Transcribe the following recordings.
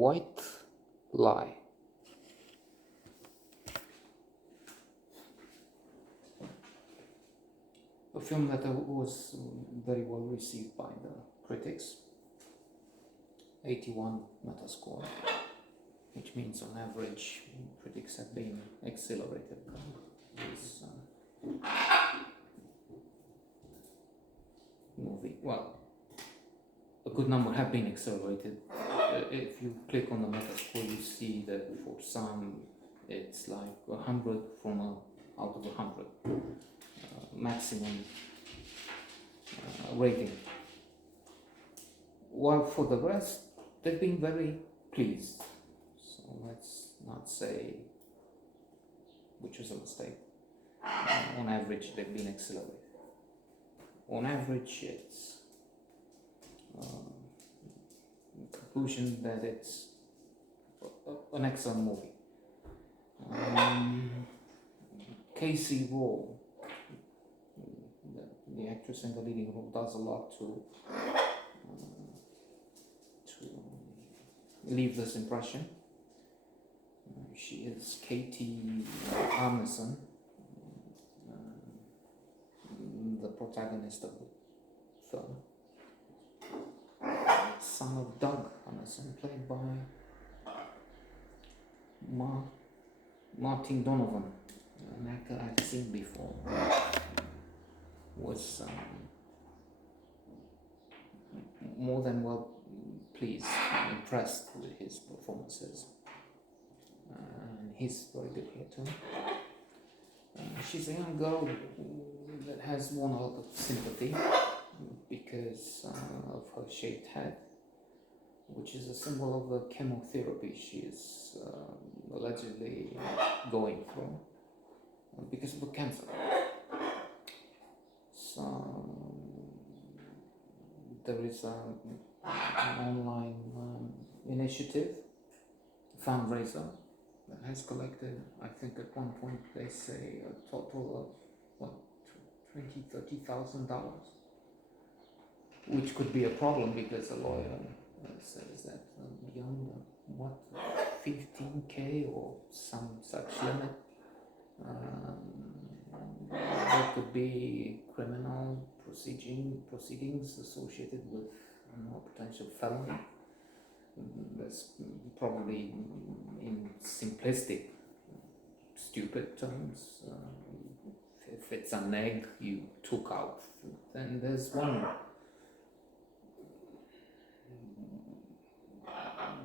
White lie. A film that was very well received by the critics. 81 Metascore, which means on average critics have been exhilarated by this movie. Well, a good number have been accelerated. If you click on the Metascore, you see that for some it's like 100 out of 100 maximum rating. While for the rest, they've been very pleased. So let's not say which was a mistake. On average, they've been accelerated. On average, it's conclusion that it's an excellent movie. Casey Role, the actress in the leading role, does a lot to leave this impression. She is Katie Arneson, the protagonist of the film. Son of Doug Arneson, played by Martin Donovan, an actor I've seen before. Was more than well pleased, impressed with his performances. And he's very good here too. She's a young girl that has won a lot of sympathy because of her shaved head, which is a symbol of the chemotherapy she is allegedly going through because of the cancer. So there is an online initiative, fundraiser, that has collected, I think at one point they say a total of $20,000-$30,000, which could be a problem because a lawyer says that beyond 15K or some such limit, there could be criminal proceedings associated with potential felony. That's probably in simplistic, stupid terms. If it's an egg you took out, then there's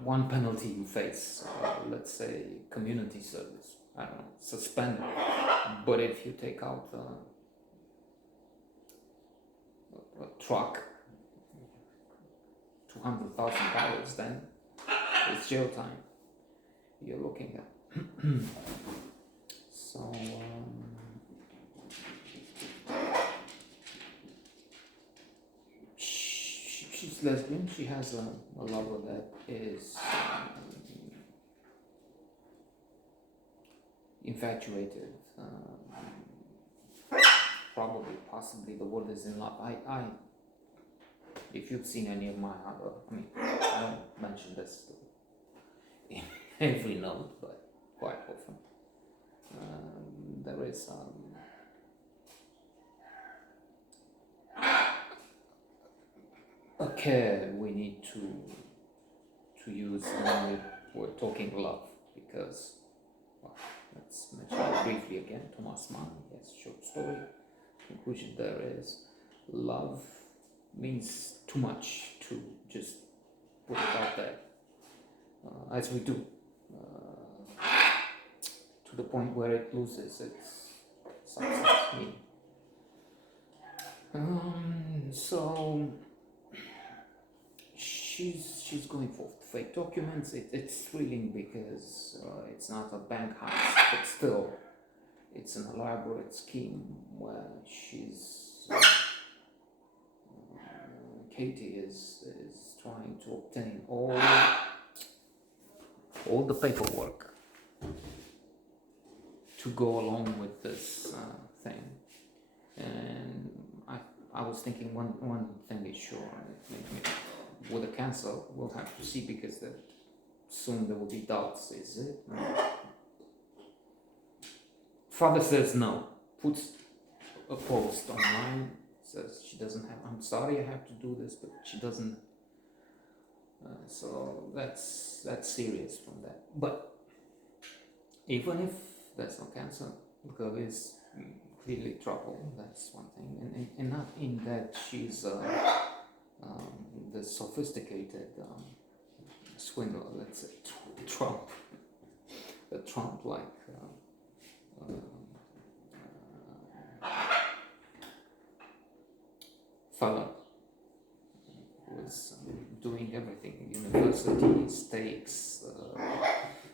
one penalty you face. Let's say community service. I don't know, suspended. But if you take out a truck, $200,000, then it's jail time you're looking at. So she's lesbian. She has a lover that is infatuated. Probably, possibly, the word is in love. If you've seen any of my other, I don't mention this in every note, but quite often, there is a care we need to use when we're talking love, because, well, let's mention it briefly again. Thomas Mann, yes, short story. Conclusion there is love means too much to just put it out there, as we do, to the point where it loses its success meaning. So she's going for fake documents. It's thrilling because it's not a bank heist, but still it's an elaborate scheme where Katie is trying to obtain all the paperwork to go along with this thing. And I was thinking one thing is sure, with the cancer we'll have to see, because the soon there will be doubts, is it? Father says no, puts a post online, says she doesn't have, I'm sorry I have to do this, but she doesn't. So that's serious from that. But even if there's no cancer, the girl is clearly troubled, that's one thing. And not in that she's the sophisticated swindler, let's say, Trump, a Trump-like fella who is doing everything, university stakes,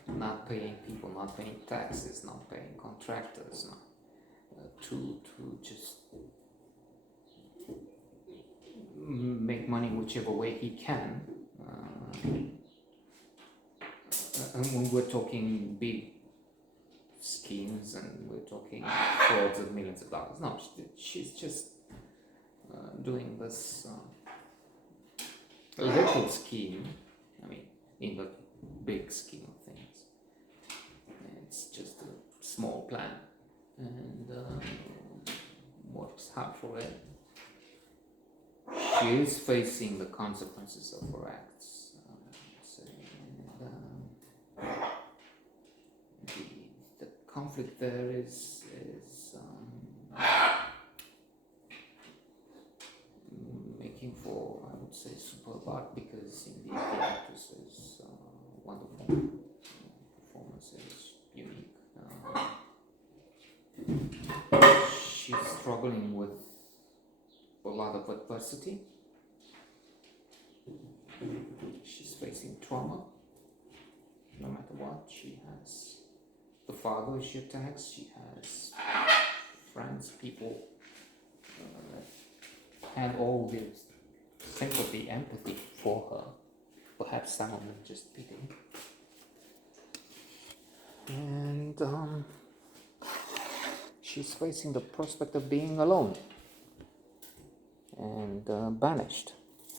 not paying people, not paying taxes, not paying contractors, to just make money whichever way he can. And when we're talking big schemes and we're talking frauds of millions of dollars, no, she's just doing this little scheme. I mean, in the big scheme of things, it's just a small plan, and works hard for it. She is facing the consequences of her acts. The conflict there is making for, I would say, superb art, because indeed the actress is wonderful. Performance is unique. She's struggling with a lot of adversity. She's facing trauma. No matter what, she has the father she attacks, she has friends, people that had all this sympathy, empathy for her, perhaps some of them just pity. And she's facing the prospect of being alone and banished.